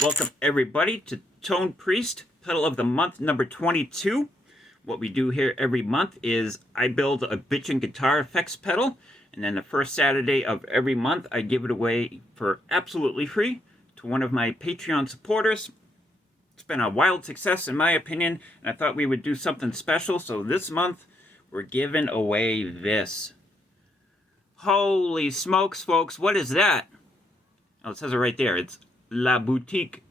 Welcome everybody to Tonepriest, Pedal of the Month number 22. What we do here every month is I build a bitchin' guitar effects pedal, and then the first Saturday of every month I give it away for absolutely free to one of my Patreon supporters. It's been a wild success in my opinion, and I thought we would do something special, so this month we're giving away this. Holy smokes, folks, what is that? Oh, it says it right there. It's La Boutique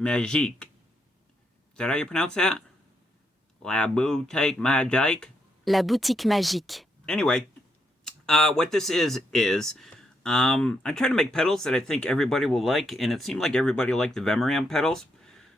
Magique. Is that how you pronounce that? La Boutique Magique? La Boutique Magique. Anyway, what this is I'm trying to make pedals that I think everybody will like, and it seemed like everybody liked the Vemuram pedals.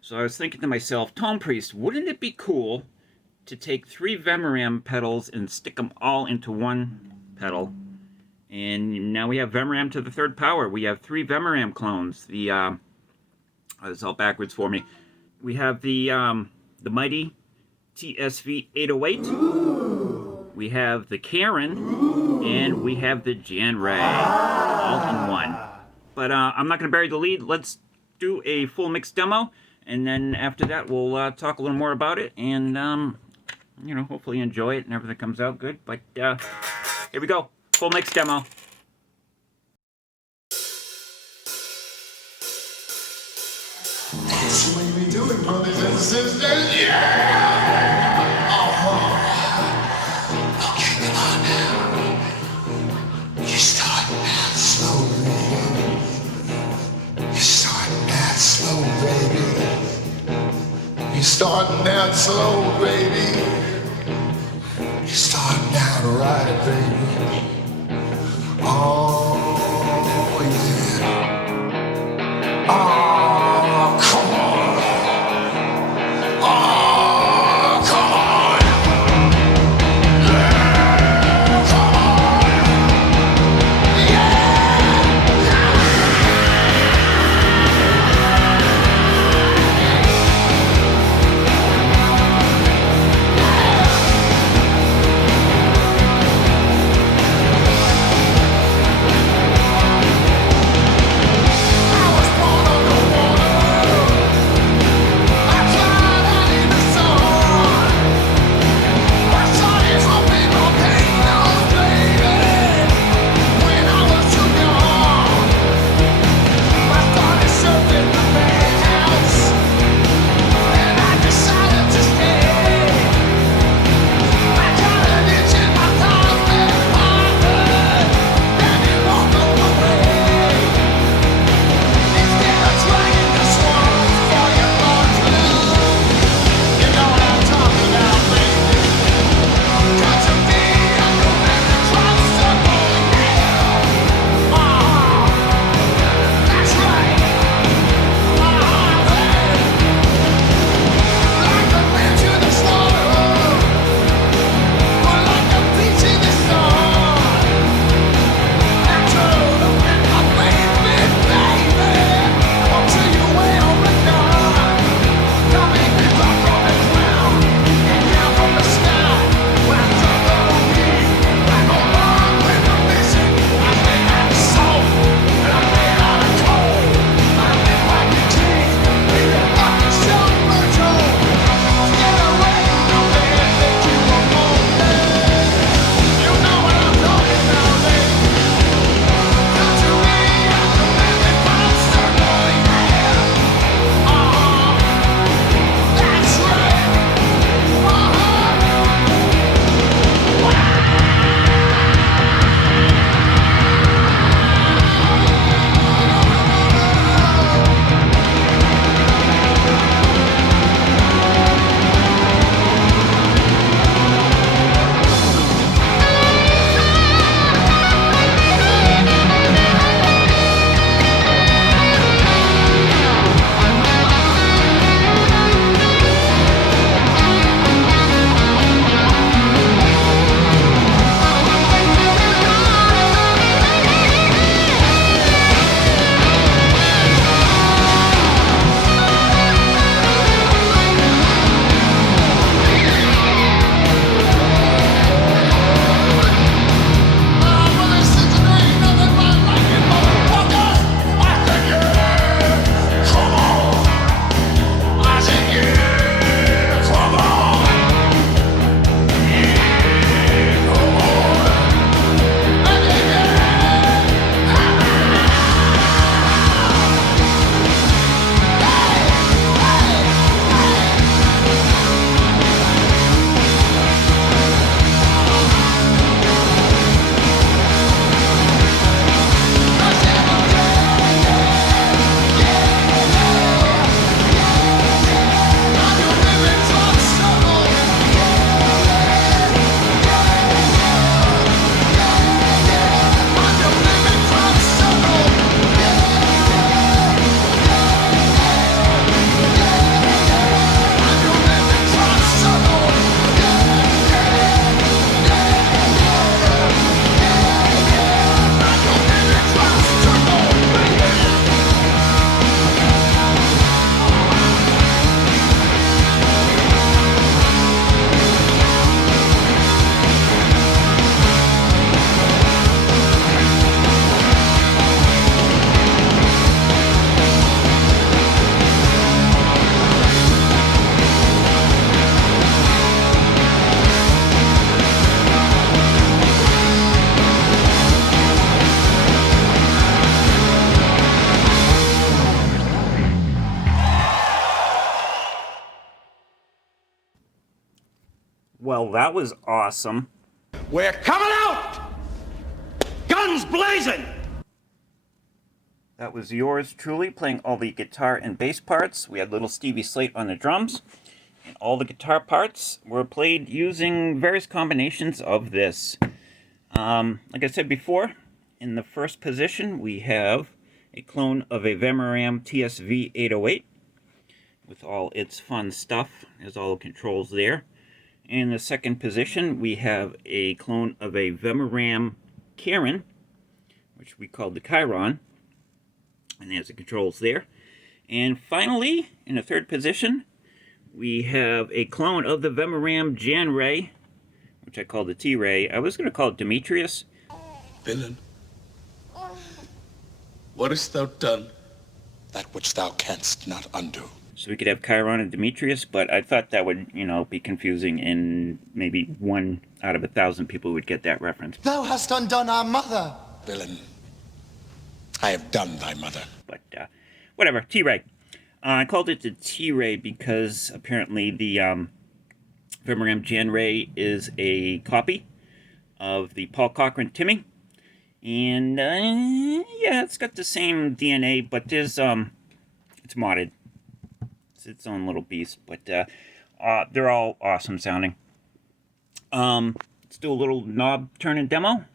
So I was thinking to myself, Tonepriest, wouldn't it be cool to take 3 Vemuram pedals and stick them all into one pedal? And now we have Vemuram to the 3rd power. We have 3 Vemuram clones. It's all backwards for me. We have the mighty TSV 808. Ooh. We have the Karen. Ooh. And we have the Jan Ray. All in one. But I'm not going to bury the lead. Let's do a full mix demo. And then after that, we'll talk a little more about it. And, hopefully enjoy it and everything comes out good. But here we go. Full mix demo. That's what we doing, brothers and sisters. Yeah! Okay, come on now. You're starting out slow, baby. You're starting out slow, baby. You're starting out slow, baby. You're starting out right, baby. Oh, yeah. Oh, come on. Oh, come on. Yeah, come on. I was born on the Well, that was awesome. We're coming out! Guns blazing! That was yours truly playing all the guitar and bass parts. We had little Stevie Slate on the drums. And all the guitar parts were played using various combinations of this. Like I said before, in the first position we have a clone of a Vemuram TSV 808 with all its fun stuff. There's all the controls there. In the second position we have a clone of a Vemuram Karen, which we called the Chiron, and there's the controls there. And finally, in the third position, we have a clone of the Vemuram Jan Ray, which I call the T-Ray. I was going to call it Demetrius. Villain, what hast thou done? That which thou canst not undo. So we could have Chiron and Demetrius, but I thought that would, be confusing, and maybe 1 out of 1,000 people would get that reference. Thou hast undone our mother. Villain, I have done thy mother. But whatever, T-Ray. I called it the T-Ray because apparently the Vemuram Jan Ray is a copy of the Paul Cochran Timmy. And yeah, it's got the same DNA, but there's it's modded. It's its own little beast, but they're all awesome sounding. Let's do a little knob turning demo,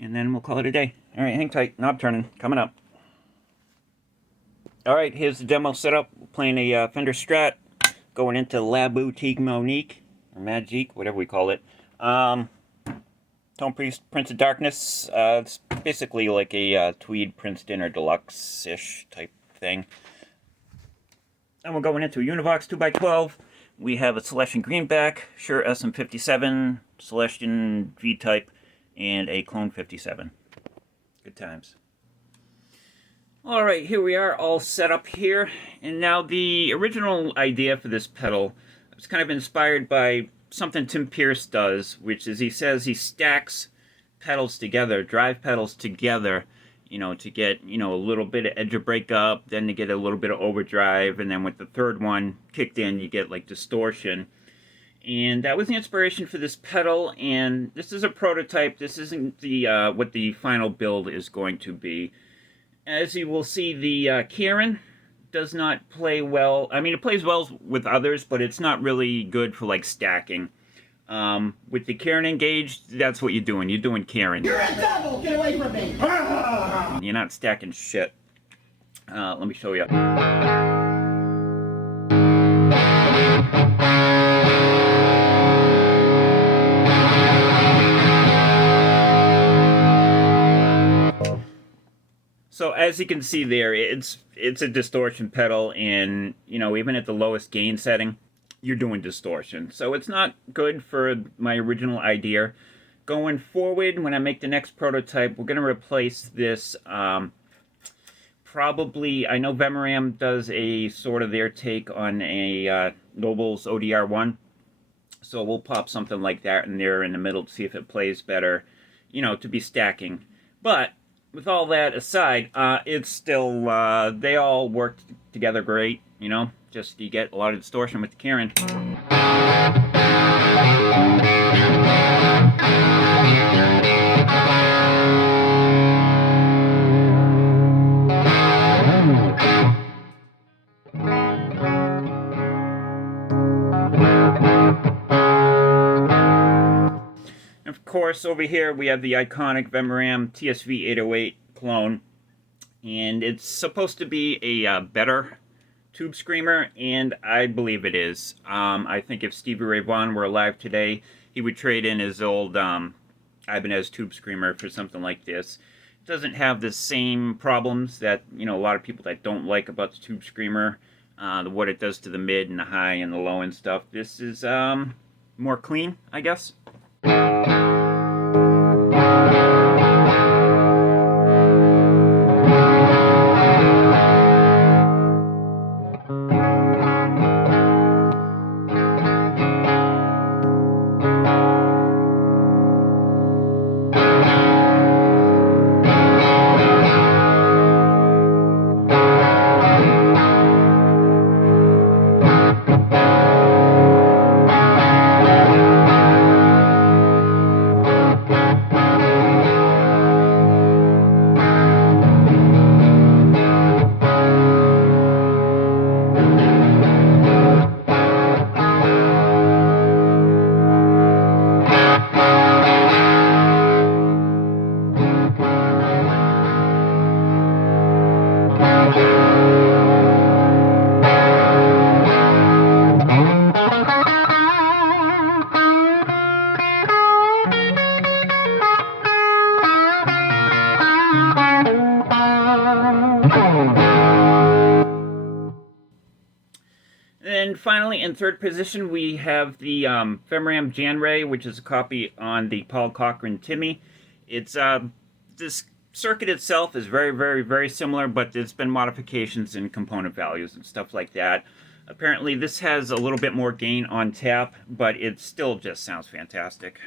and then we'll call it a day. All right, hang tight. Knob turning coming up. All right, here's the demo setup. We're playing a Fender Strat, going into La Boutique Monique, or Magique, whatever we call it. Tonepriest, Prince of Darkness. It's basically like a Tweed Princeton or Deluxe-ish type thing. And we're going into a Univox 2x12. We have a Celestion Greenback, Shure SM57, Celestion V-Type, and a Clone 57. Good times. Alright, here we are, all set up here. And now the original idea for this pedal was kind of inspired by something Tim Pierce does, which is he says he stacks pedals together, drive pedals together, to get, a little bit of edge of breakup, then to get a little bit of overdrive, and then with the third one kicked in, you get like distortion. And that was the inspiration for this pedal, and this is a prototype. This isn't the what the final build is going to be. As you will see, the Karen does not play well. I mean, it plays well with others, but it's not really good for, like, stacking. With the Karen engaged, that's what you're doing. You're doing Karen. You're a devil! Get away from me! You're not stacking shit. Let me show you. So as you can see there, it's a distortion pedal, and even at the lowest gain setting, you're doing distortion. So it's not good for my original idea. Going forward, when I make the next prototype, we're going to replace this. Probably, I know Vemuram does a sort of their take on a Noble's ODR1. So we'll pop something like that in there in the middle to see if it plays better, to be stacking. But with all that aside, it's still, they all work together great, just you get a lot of distortion with the Karen. Of course, over here we have the iconic Vemuram TSV 808 clone, and it's supposed to be a better tube screamer, and I believe it is. I think if Stevie Ray Vaughan were alive today, he would trade in his old Ibanez tube screamer for something like this. It doesn't have the same problems that a lot of people that don't like about the tube screamer, what it does to the mid and the high and the low and stuff. This is more clean, I guess. And finally, in third position, we have the Vemuram Jan Ray, which is a copy on the Paul Cochran Timmy. It's this circuit itself is very, very, very similar, but there's been modifications in component values and stuff like that. Apparently, this has a little bit more gain on tap, but it still just sounds fantastic.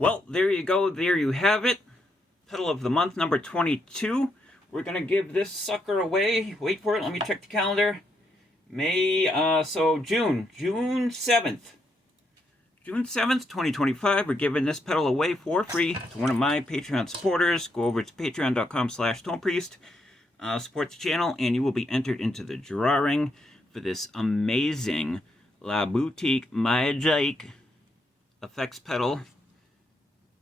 Well, there you go. There you have it. Pedal of the month, number 22. We're going to give this sucker away. Wait for it. Let me check the calendar. June 7th. June 7th, 2025. We're giving this pedal away for free to one of my Patreon supporters. Go over to patreon.com/tonepriest. Support the channel, and you will be entered into the drawing for this amazing La Boutique Magique effects pedal.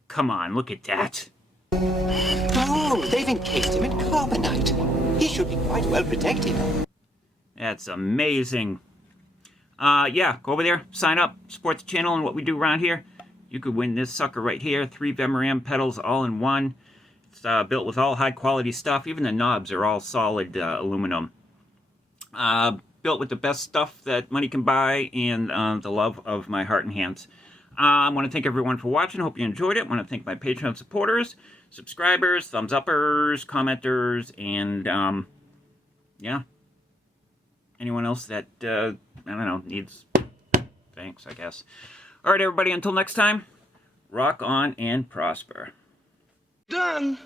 Come on, look at that. Oh, they've encased him in carbonite. He should be quite well protected. That's amazing. Yeah, go over there, sign up, support the channel and what we do around here. You could win this sucker right here. 3 Vemuram pedals all in one. It's built with all high-quality stuff. Even the knobs are all solid aluminum. Built with the best stuff that money can buy and the love of my heart and hands. I want to thank everyone for watching. Hope you enjoyed it. I want to thank my Patreon supporters, subscribers, thumbs uppers, commenters, and yeah, anyone else that I don't know needs thanks, I guess. All right, everybody. Until next time, rock on and prosper. Done.